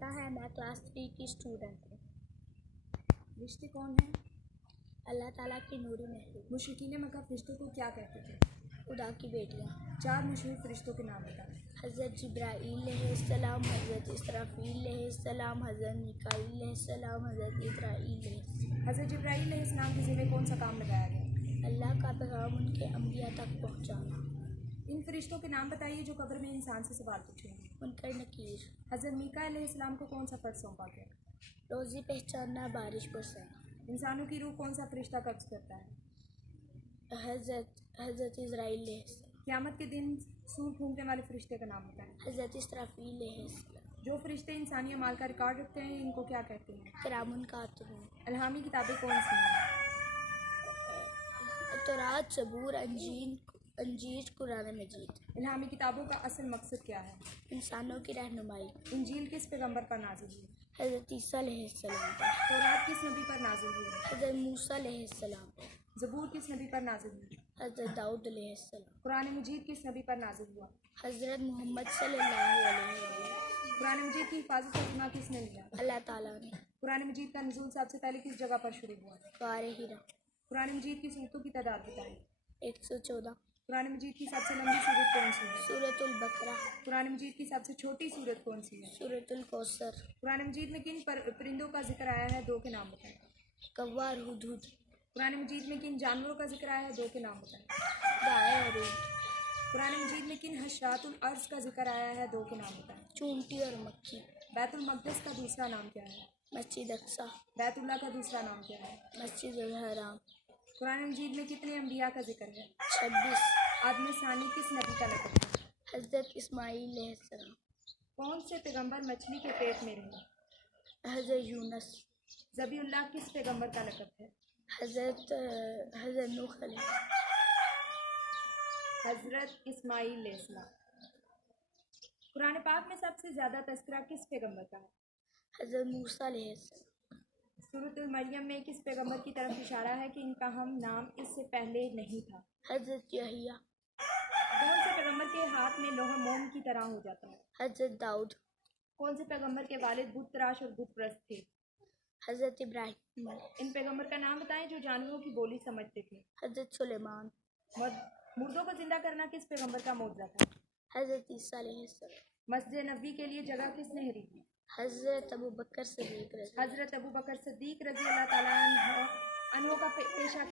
पता है मैं क्लास 3 की स्टूडेंट हूँ। रिश्ते कौन हैं? अल्लाह ताला की नूरी महबूब। मुशरिकीन मक्का फरिश्तों को क्या कहते थे? खुदा की बेटियाँ। 4 मशहूर फरिश्तों के नाम बताएं। हज़रत जिब्राईल अलैहिस्सलाम, हज़रत इसराफील अलैहिस्सलाम, हज़रत मीकाईल अलैहिस्सलाम, हज़रत इज़राईल अलैहिस्सलाम। हज़रत जिब्राईल अलैहिस्सलाम के ज़िम्मे कौन सा काम लगाया गया? अल्लाह का पैगाम उनके अंबिया तक पहुँचाना। इन फरिश्तों के नाम बताइए जो कब्र में इंसान से सवाल पूछेंगे। मुनकर नकीर। हज़रत मीकाईल अलैहिस्सलाम को कौन सा फ़र्ज सौंपा गया? रोज़ी पहचानना, बारिश बरसाना। इंसानों की रूह कौन सा फरिश्ता कब्ज़ करता है? हज़रत इज़राईल अलैहिस्सलाम। क़यामत के दिन सूर फूंकने वाले फरिश्ते का नाम बताएं। हज़रत इसराफील अलैहिस्सलाम। जो फरिश्ते इंसानी अमाल का रिकॉर्ड रखते हैं इनको क्या कहते हैं? किरामुन कातिबून। इल्हामी किताबें कौन सी हैं? तौरात, ज़बूर, अंजीर, कुरान मजीद। इल्हामी किताबों का असल मकसद क्या है? इंसानों की रहनुमाई। इंजील किस पैगंबर पर नाज़िल हुई? हज़रत ईसा अलैहिस्सलाम पर। तौरात किस नबी पर नाज़िल हुई? हज़रत मूसा अलैहिस्सलाम पर। ज़बूर किस नबी पर नाज़िल हुई? हज़रत दाऊद अलैहिस्सलाम। कुरान मजीद किस नबी पर नाज़िल हुआ? हज़रत मोहम्मद सल्लल्लाहु अलैहि वसल्लम। कुरान मजीद की हिफाजत का जिम्मा किसने लिया? अल्लाह ताला ने। कुरान मजीद का नुज़ूल सबसे पहले किस जगह पर शुरू हुआ? गारे हिरा। कुरान मजीद की सूरतों की तादाद बताएं। 114। कुरान मजीद की सबसे लंबी सूरत कौन सी है? सूरतुल बकरा। कुरान मजीद की सबसे छोटी सूरत कौन सी है? सूरतुल कौसर। कुरान मजीद में किन परिंदों का जिक्र आया है? 2 के नाम बताएं। कौवा और हुदहुद। कुरान मजीद में किन जानवरों का जिक्र आया है? 2 के नाम बताएं। गाय और ऊँट। कुरान मजीद में किन हशरातुल अर्ज़ का जिक्र आया है? 2 के नाम बताएं। चूंटी और मक्खी। बैतुल मक़दिस का दूसरा नाम क्या है? मस्जिद अक्सा। बैतुल्लाह का दूसरा नाम क्या है? मस्जिद अल हराम। कुरान मजीद में कितने अंबिया का जिक्र है? 26। आदम सानी किस नबी का लक़ब है? हज़रत इस्माईल अलैहिस्सलाम। कौन से पैगंबर मछली के पेट में रहे? हज़रत यूनुस। ज़बीउल्लाह किस पैगंबर का लक़ब है? हज़रत नूह अलैहिस्सलाम। हज़रत इस्माईल अलैहिस्सलाम। कुरान पाक में सबसे ज़्यादा तज़किरा किस पैगंबर का है? हज़रत मूसा अलैहिस्सलाम। सूरतुल मरियम में किस पैगंबर की तरफ इशारा है कि इनका हम नाम इससे पहले नहीं था? हज़रत यहिया। कौन से पैगंबर के हाथ में लोहा मोम की तरह हो जाता है? हज़रत दाऊद। कौन से पैगंबर के वालिद बुत तराश और बुत परस्त थे? हज़रत इब्राहीम। इन पैगंबर का नाम बताएं जो जानवरों की बोली समझते थे। हज़रत सुलेमान। मुर्दों को जिंदा करना किस पैगंबर का मौजज़ा था? हज़रत ईसा अलैहिस्सलाम। मस्जिद नबी के लिए जगह किसने खरीदी? हज़रत अबू बकर सिद्दीक़। हज़रत अबू बकर सिद्दीक़ रज़ी अल्लाह ताला अन्हो का पेशा